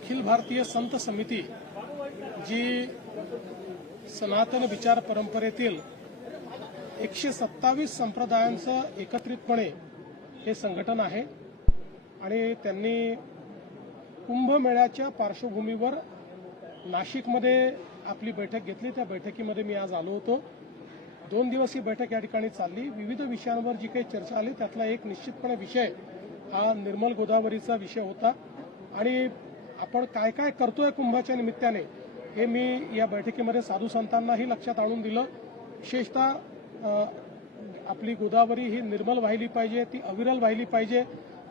अखिल भारतीय संत समिती जी सनातन विचार परंपरेतील 127 संप्रदायांचं एकत्रितपणे हे संघटन आहे आणि त्यांनी कुंभमेळ्याच्या पार्श्वभूमीवर नाशिकमध्ये आपली बैठक घेतली। त्या बैठकीमध्ये मी आज आलो होतो। 2 दिवस ही बैठक या ठिकाणी चालली। विविध विषयांवर जी काही चर्चा आली त्यातला एक निश्चितपणे विषय हा निर्मल गोदावरीचा विषय होता आणि आपण काय काय करतोय कुंभाच्या निमित्ताने हे मी या बैठकीमध्ये साधू संतांनाही लक्षात आणून दिलं। विशेषतः आपली गोदावरी ही निर्मल वाहिली पाहिजे, ती अविरल वाहिली पाहिजे,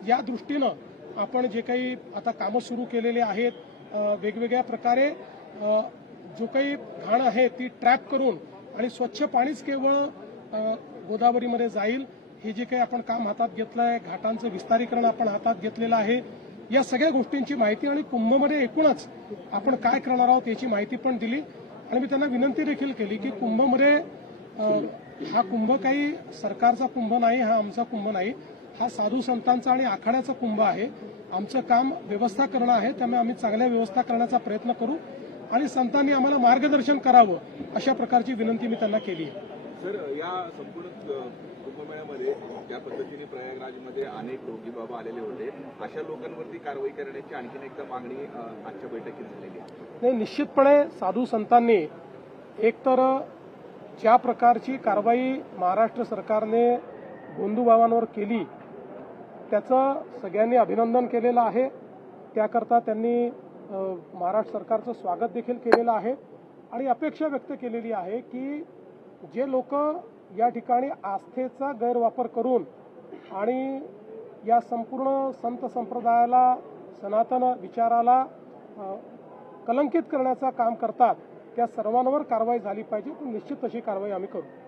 या दृष्टीनं आपण जे काही आता कामं सुरू केलेले आहेत, वेगवेगळ्या प्रकारे जो काही घाण आहे ती ट्रॅप करून आणि स्वच्छ पाणीच केवळ गोदावरीमध्ये जाईल, हे जे काही आपण काम हातात घेतलं आहे, घाटांचं विस्तारीकरण आपण हातात घेतलेलं आहे, या सगळ्या गोष्टींची माहिती आणि कुंभमध्ये एकूणच आपण काय करणार आहोत याची माहिती पण दिली। आणि मी त्यांना विनंती देखील केली की कुंभमध्ये हा कुंभ काही सरकारचा कुंभ नाही, हा आमचा कुंभ नाही, हा साधू संतांचा आणि आखाड्याचा कुंभ आहे। आमचं काम व्यवस्था करणं आहे, त्यामुळे आम्ही चांगल्या व्यवस्था करण्याचा प्रयत्न करू आणि संतांनी आम्हाला मार्गदर्शन करावं अशा प्रकारची विनंती मी त्यांना केली आहे। सर, या संपूर्ण कुंभमेळ्यामध्ये ज्या पद्धतीने प्रयागराजमध्ये अनेक रोगी बाबा आलेले होते, अशा लोकांवरती कारवाई करण्याची आणखीन एकदा मागणी आजच्या बैठकीत झालेली आहे। नाही, निश्चितपणे साधू संतांनी एकतर ज्या प्रकारची कारवाई महाराष्ट्र सरकारने गोंधूबाबांवर केली त्याचं सगळ्यांनी अभिनंदन केलेलं आहे। त्याकरता त्यांनी महाराष्ट्र सरकारचं स्वागत देखील केलेलं आहे आणि अपेक्षा व्यक्त केलेली आहे की जे लोक या ठिकाणी आस्थेचा गैरवापर करून आणि या संपूर्ण संत संप्रदायाला, सनातन विचाराला कलंकित करण्याचं काम करतात त्या सर्वांवर कारवाई झाली पाहिजे। निश्चित तशी कारवाई आम्ही करू।